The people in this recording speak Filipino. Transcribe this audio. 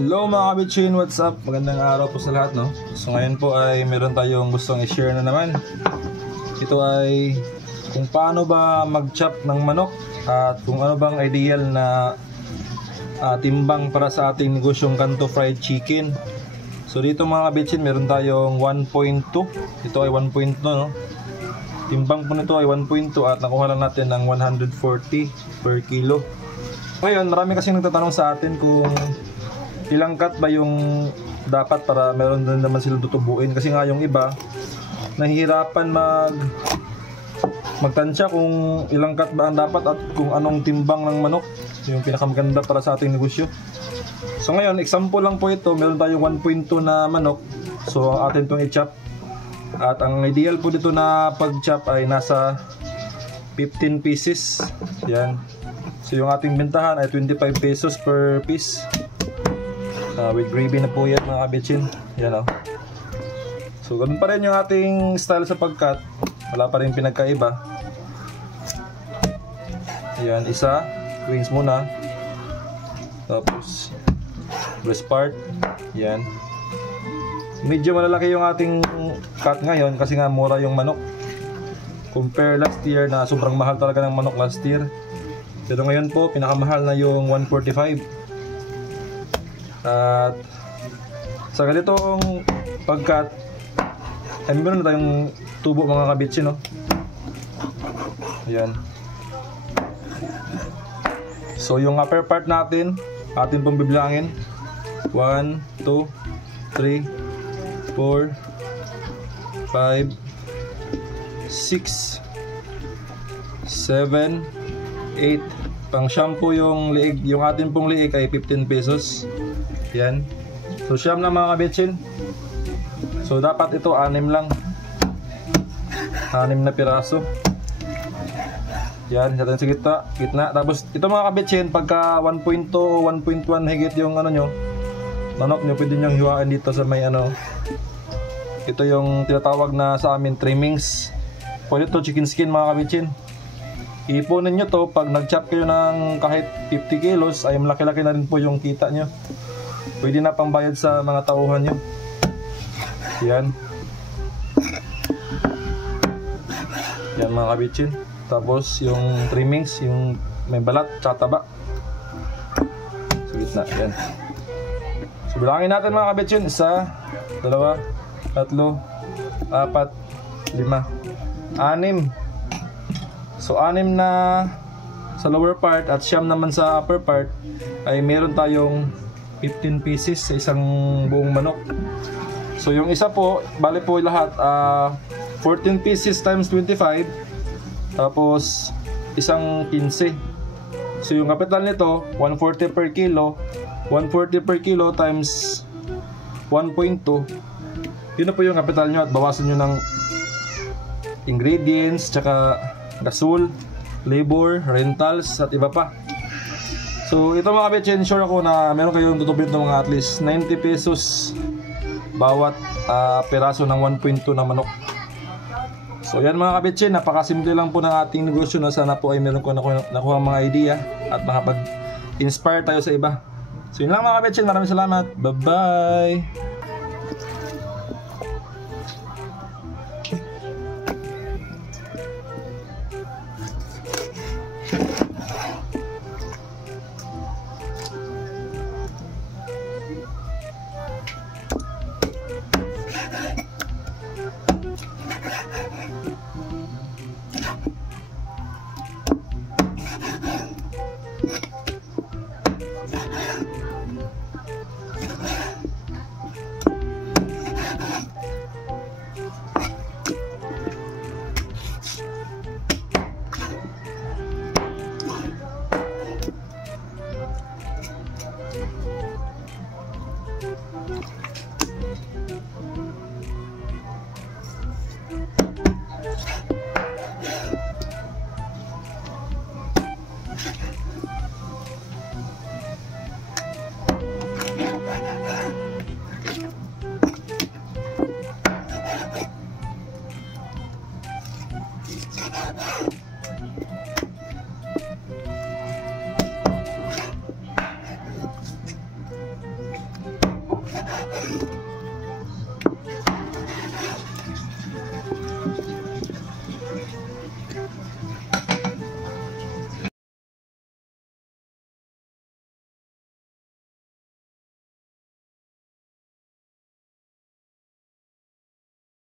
Hello mga kabitchin, what's up? Magandang araw po sa lahat, no? So ngayon po ay meron tayong gustong i-share na naman. Ito ay kung paano ba mag-chop ng manok at kung ano bang ideal na timbang para sa ating negosyong Kanto Fried Chicken. So dito mga kabitchin, meron tayong 1.2. Ito ay 1.2, no? Timbang po nito ay 1.2 at nakuha lang natin ng 140 per kilo. Ngayon, marami kasi nagtatanong sa atin kung ilang cut ba yung dapat para meron din naman silang tutubuin. Kasi nga yung iba, nahihirapan magtansya kung ilang cut ba ang dapat at kung anong timbang ng manok. Yung pinakamaganda para sa ating negosyo. So ngayon, example lang po ito. Meron tayong 1.2 na manok. So atin itong i-chop. At ang ideal po dito na pag-chop ay nasa 15 pieces. Yan. So yung ating bentahan ay 25 pesos per piece. With gravy na po yan mga kabitchin. Yan o. So ganun pa rin yung ating style sa pag-cut. Wala pa rin pinagkaiba. Yan, isa. Wings muna. Tapos breast part. Yan. Medyo malalaki yung ating cut ngayon kasi nga mura yung manok. Compare last year na sobrang mahal talaga ng manok last year. Pero ngayon po pinakamahal na yung 145. At sa ganitong pag-cut ay meron na tayong tubo mga kabitchin, no? Ayan. So yung upper part natin atin pong bibilangin 1, 2, 3, 4, 5, 6, 7, 8. Pang shampoo yung liig, yung atin pong liig ay 15 pesos. Yan. So siyam na mga kabitchin. So dapat ito 6 lang. 6 na piraso. Yan, natin sa gitna. Tapos ito mga kabitchin, pagka 1.2 o 1.1 higit yung ano nyo, manok nyo, pwede nyo hiwain dito sa may ano. Ito yung tinatawag na sa amin trimmings. Pwede to chicken skin mga kabitchin. Iipunin nyo to, pag nag-chop kayo ng kahit 50 kilos ay malaki-laki na rin po yung kita nyo. Pwede na pang bayad sa mga tauhan nyo. Yan. Yan mga kabitchin. Tapos yung trimmings, yung may balat, tsaka taba. Sa gitna, yan. So bilangin natin mga kabitchin. 1, 2, 3, 4, 5, 6. 6. So 6 na sa lower part at 9 naman sa upper part ay meron tayong 15 pieces sa isang buong manok. So yung isa po, bali po lahat 14 pieces times 25, tapos isang 15. So yung kapital nito 140 per kilo. 140 per kilo times 1.2. Yun na po yung kapital nyo at bawasan nyo ng ingredients, tsaka gasol, labor, rentals at iba pa. So ito mga kabitchin, sure ako na meron kayong tutubit ng mga at least 90 pesos bawat peraso ng 1.2 na manok. So yan mga kabitchin, napakasimple lang po ng ating negosyo, na sana po ay meron ko nakuha mga idea at makapag-inspire tayo sa iba. So yun lang mga kabitchin, maraming salamat, bye bye.